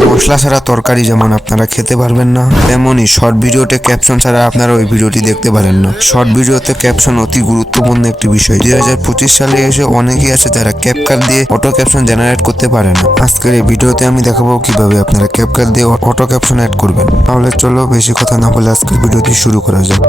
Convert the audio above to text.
মশলা ছাড়া তরকারি যেমন আপনারা খেতে পারবেন না, তেমনই শর্ট ভিডিওতে ক্যাপশন ছাড়া আপনারা ওই ভিডিওটি দেখতে পারেন না। শর্ট ভিডিওতে ক্যাপশন অতি গুরুত্বপূর্ণ একটি বিষয়। 2025 সালে এসে অনেকেই আছে যারা ক্যাপকাট দিয়ে অটো ক্যাপশন জেনারেট করতে পারে না। আজকের এই ভিডিওতে আমি দেখাবো কিভাবে আপনারা ক্যাপকাট দিয়ে অটো ক্যাপশন অ্যাড করবেন। তাহলে চলো বেশি কথা না বলে আজকের ভিডিওটি শুরু করা যাক।